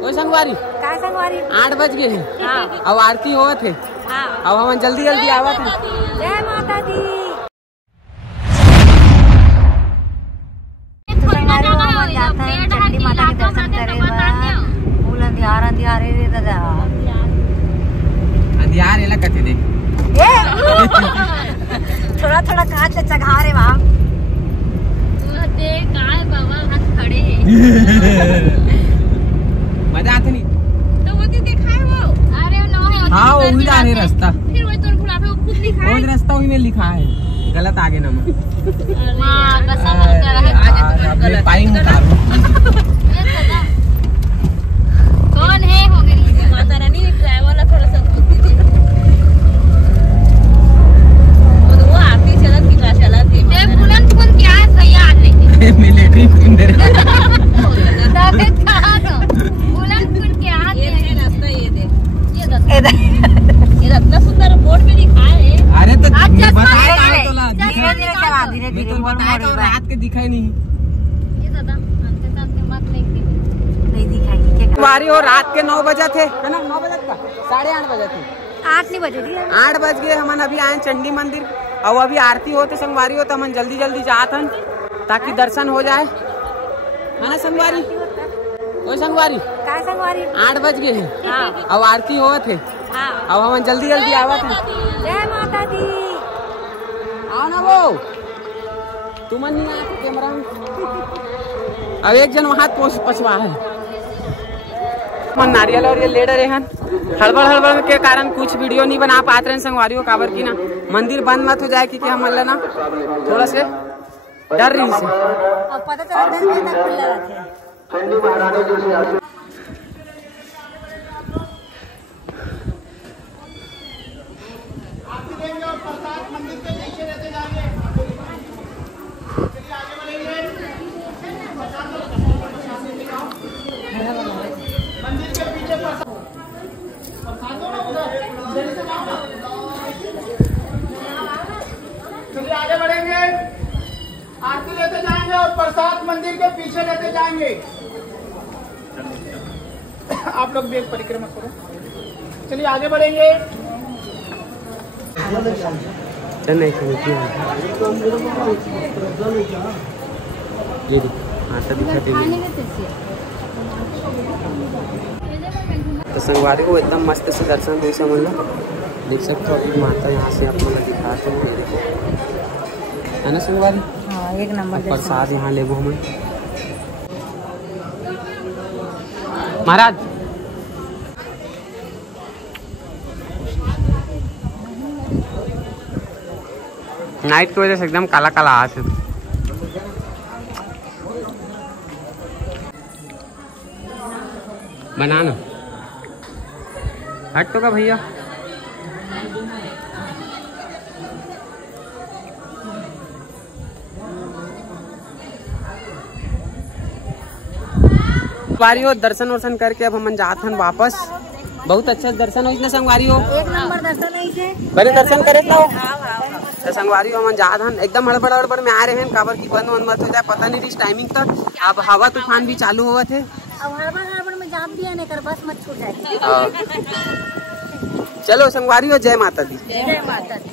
ओ संगवारी का संगवारी 8 बज गए हैं। हाँ। अब आरती होत है। हाँ। अब हम जल्दी जल्दी आवत है। जय माता दी। चंडी माता के दर्शन करे फूल अंधियार अंधियार दादा अंधियार एला कथे दे थोड़ा थोड़ा कांच चघा रे वहाँ मजा आते नहीं तो वो देखा है वो। अरे नो है। हाँ वो भी जा रहे रास्ता फिर वो तो खुला पे वो खुद लिखा है। वो रास्ता वही में लिखा है गलत आगे ना मैं मां कसम कर है आज गलत पाइंग उतारो कौन है हो गई माता रानी ड्राइवर वाला थोड़ा सा बुद्धि दे वो आती चलत की का चलत थी ये बुलंद कौन क्या है सही याद नहीं मिलिट्री कुंदर दावेद कहां तो बुलंद कौन क्या है ये है रास्ता ये दे ये रत्ना सुंदर बोर्ड पे लिखा है। अरे तो आज बताया धीरे धीरे चला धीरे धीरे मोड़ मोड़ रात के दिखाई नहीं ये दादा अंते अंते मत नहीं दिखाएगी क्या संगवारी हो रात के 9 बजे थे है ना 9 बजे का 8:30 बजे थे 8 नहीं बजे 8 बज गए। हम अभी आए चंडी मंदिर और अभी आरती होते संगवारी हो तो हम जल्दी जल्दी जात हन ताकि दर्शन हो जाए है ना संगवारी। ओ संगवारी का संगवारी 8 बज गए हैं। हाँ। अब आरती होत है। हाँ। अब हम जल्दी जल्दी आवत है। जय माता दी। आओ ना वो तुम नहीं आए कैमरा में। अब एक जन वहाँ पछवा है मन नारियल और ये ले रहे हैं हड़बड़ के कारण कुछ वीडियो नहीं बना पाते रहे संगवारियों काबर की ना मंदिर बंद मत हो जाए क्योंकि हम ना थोड़ा से डर रही से अब पता चला 10 बजे तक खुला रहता है। चलिए आगे बढ़ेंगे आरती लेते जाएंगे और प्रसाद मंदिर के पीछे लेते जाएंगे। आप लोग भी एक परिक्रमा करो। चलिए आगे बढ़ेंगे। चेन्नई से ये माता दिखाती है तो संगवारी को एकदम मस्त से दर्शन दे समझ लो देख सकते हो अभी माता यहाँ से आप लोग दिखाते हैं है ना संगवारी। हाँ एक नंबर प्रसाद यहाँ ले हमें महाराज नाइट की वजह से एकदम काला काला हाथ है। बनाना हट तो का भैया संगवारी हो दर्शन वर्शन करके अब हम जाते हैं वापस। बहुत अच्छा दर्शन हो इतना संगवारी हो एक नंबर दर्शन है इसे बड़े दर्शन करे तो संगवारी हो हम जात हन एकदम हड़बड़ में आ रहे हैं काबर की बंद मत हो जाए पता नहीं इस टाइमिंग तक। अब हवा तूफान भी चालू हुआ थे अब हड़बड़ में जाप भी आने कर बस मत छूट जाए। चलो संगवारी हो जय माता दी। जय माता दी।